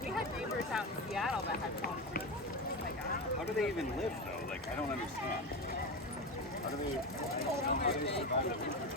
We had neighbors out in Seattle that had palm trees. Like, I don't know. How do they even live though? Like I don't understand. How do they survive the winter?